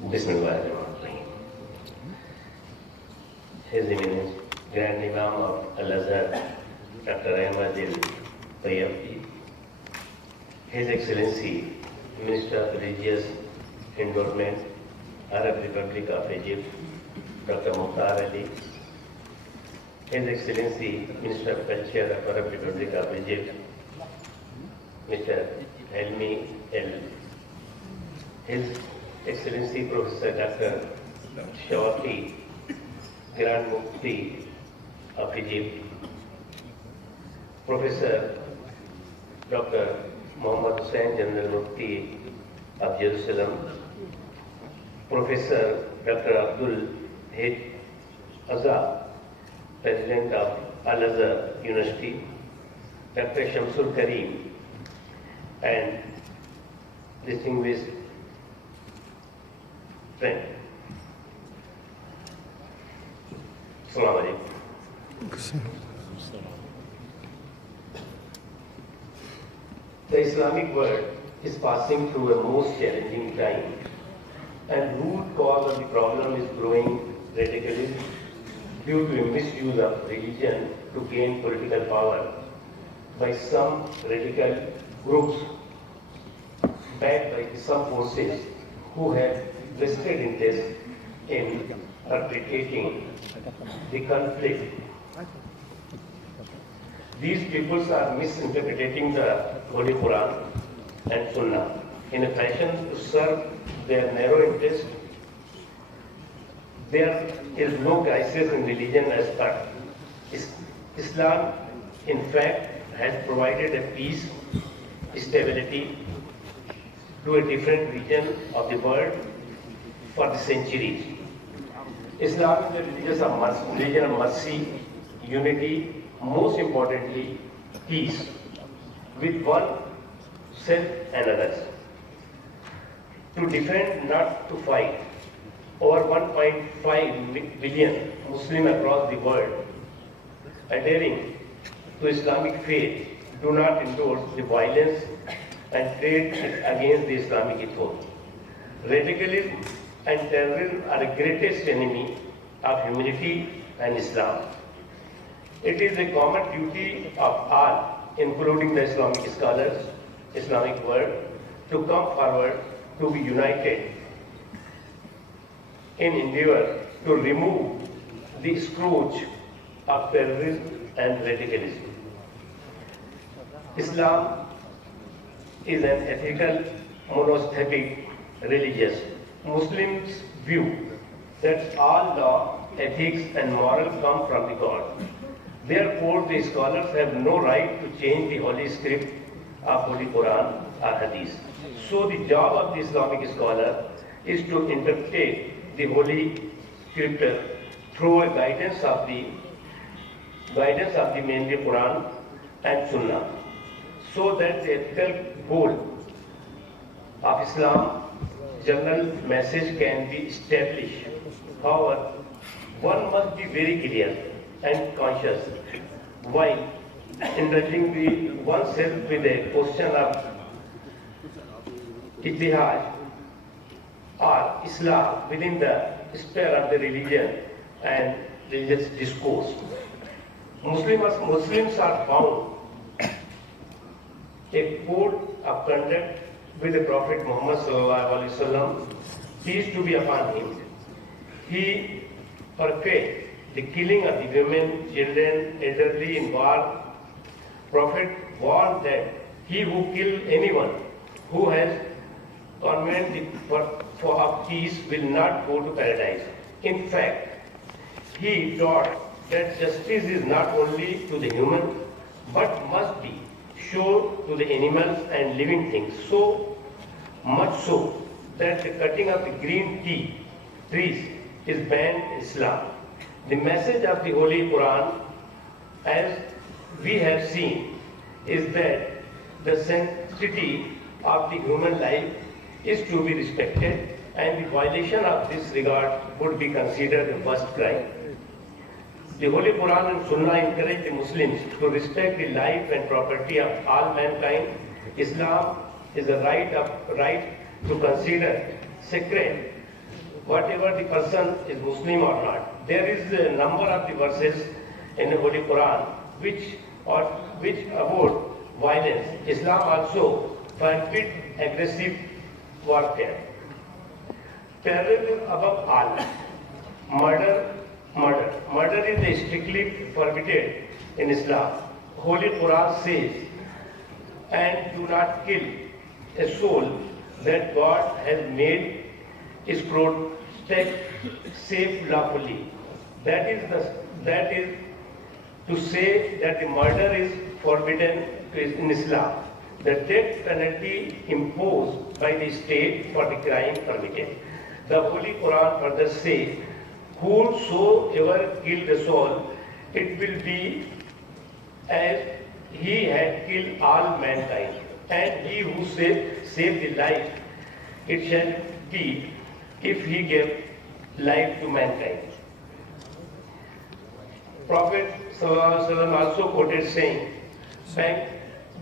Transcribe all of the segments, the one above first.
Bismillahirrahmanirrahim. His Eminence, Grand Imam of Al-Azhar, Dr. Ahmad Al-Tayyib, His Excellency, Minister of Religious Endowment, Arab Republic of Egypt, Dr. Mukhtar Ali, His Excellency, Minister of Culture of Arab Republic of Egypt, Mr. Helmi El, His Excellency Professor Dr. Shawaki, Grand Mufti of Egypt, Professor Dr. Muhammad Hussain, General Mufti of Jerusalem, Professor Dr. Abdul Hid Azza, President of Al-Azhar University, Dr. Shamsul Kareem, and distinguished friend. Assalamu alaikum. The Islamic world is passing through a most challenging time, and root cause of the problem is growing radicalism due to a misuse of religion to gain political power by some radical groups backed by some forces who have vested interest in perpetuating the conflict. These peoples are misinterpreting the Holy Quran and Sunnah in a fashion to serve their narrow interest. There is no crisis in religion as such. Islam, in fact, has provided a peace, stability to a different region of the world for the centuries. Islam is a religion of mercy, unity, most importantly, peace with one self and others. To defend, not to fight. Over 1.5 billion Muslims across the world adhering to Islamic faith do not endorse the violence and trade against the Islamic ethos. Radicalism and terrorism are the greatest enemy of humanity and Islam. It is a common duty of all, including the Islamic scholars, Islamic world, to come forward to be united in endeavor to remove the scourge of terrorism and radicalism. Islam is an ethical, monotheistic religion. Muslims view that all law, ethics and moral come from the God. Therefore, the scholars have no right to change the holy script of Holy Quran or Hadith. So the job of the Islamic scholar is to interpret the holy scripture through a guidance of the mainly Quran and Sunnah, so that the ethical goal of Islam general message can be established. However, one must be very clear and conscious while indulging oneself with a question of ijtihad or Islam within the sphere of the religion and religious discourse. Muslims are bound a code of conduct with the Prophet Muhammad sallallahu alaihi wasallam, peace to be upon him. He forbade the killing of the women, children, elderly in war. Prophet warned that he who kills anyone who has convened for peace will not go to paradise. In fact, he taught that justice is not only to the human, but must be shown to the animals and living things. So much so that the cutting of the green trees is banned in Islam. The message of the Holy Quran, as we have seen, is that the sanctity of the human life is to be respected, and the violation of this regard would be considered the first crime. The Holy Quran and Sunnah encourage the Muslims to respect the life and property of all mankind. Islam is a right to consider sacred whatever the person is Muslim or not. There is a number of the verses in the Holy Quran which avoid violence. Islam also forbids aggressive warfare. Terrorism above all. Murder is strictly forbidden in Islam. Holy Quran says, and do not kill a soul that God has made is protect safe lawfully. That is to say that the murder is forbidden in Islam. The death penalty imposed by the state for the crime permitted. The Holy Quran further says, whosoever killed a soul, it will be as he had killed all mankind. And he who saved the life, it shall be if he gave life to mankind. Prophet ﷺ also quoted saying,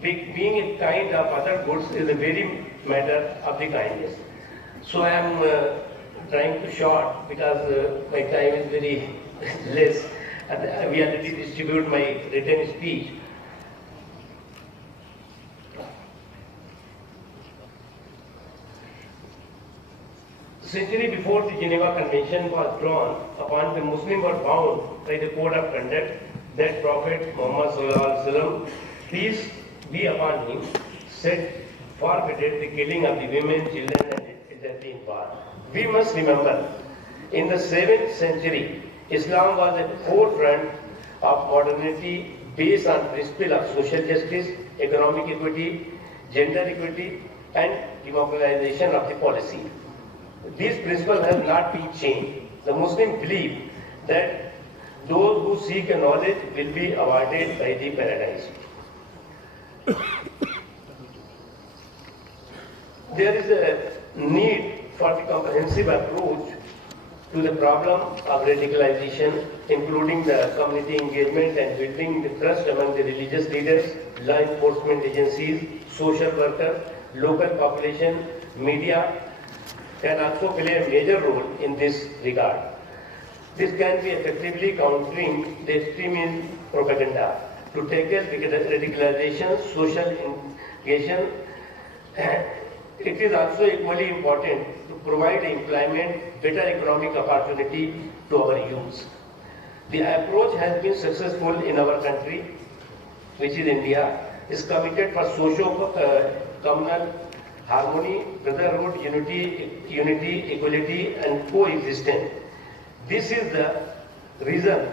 being a kind of other goods is a very matter of the kindness. So I am trying to short because my time is very less and we already distribute my written speech. Century before the Geneva Convention was drawn upon, the Muslims were bound by the code of conduct that Prophet Muhammad ﷺ, peace be upon him, said forbidded the killing of the women, children and elderly in war. We must remember, in the 7th century, Islam was at the forefront of modernity based on principle of social justice, economic equity, gender equity and democratization of the policy. These principles have not been changed. The Muslims believe that those who seek knowledge will be awarded by the paradise. There is a need for the comprehensive approach to the problem of radicalization, including the community engagement and building the trust among the religious leaders, law enforcement agencies, social workers, local population, media, can also play a major role in this regard. This can be effectively countering the extremist propaganda to tackle radicalization, social engagement. It is also equally important to provide employment, better economic opportunity to our youth. The approach has been successful in our country, which is India, is committed for socio-communal harmony, brotherhood, unity, equality, and coexistence. This is the reason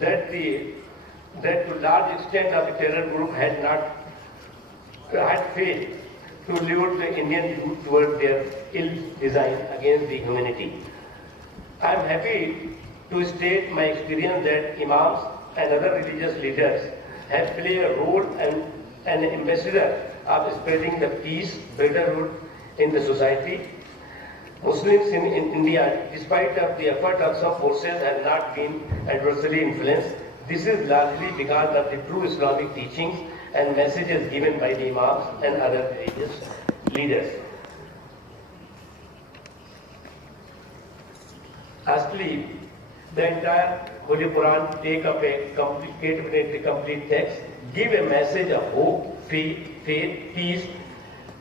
that to large extent of the terror group had failed to lure the Indian youth toward their ill design against the humanity. I am happy to state my experience that imams and other religious leaders have played a role and an ambassador of spreading the peace, brotherhood in the society. Muslims in India, despite of the effort of some forces, have not been adversely influenced. This is largely because of the true Islamic teachings and messages given by the imams and other religious leaders. Lastly, the entire Holy Quran take up a complete text, give a message of hope, faith, peace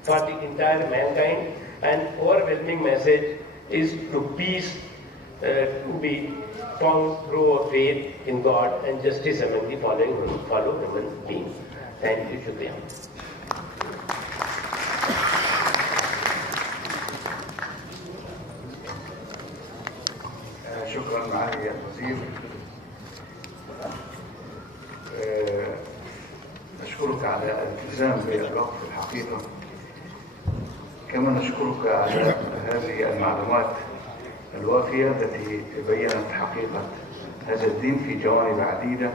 for the entire mankind, and overwhelming message is to peace to be found through faith in God and justice among the fellow human beings. Thank you, Shukriya. شكرا معالي الوزير. أشكرك على الالتزام بالوقت الحقيقة، كما نشكرك على هذه المعلومات الوافية التي بيّنت حقيقة هذا الدين في جوانب عديدة،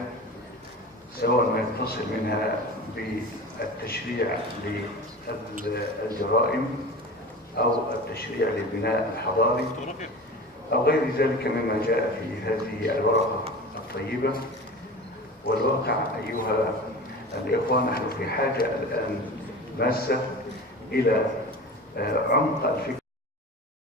سواء ما يتصل منها بالتشريع للجرائم أو التشريع للبناء الحضاري أو غير ذلك مما جاء في هذه الورقة الطيبة. والواقع أيها الإخوة، نحن في حاجة الآن ماسة إلى عمق الفكر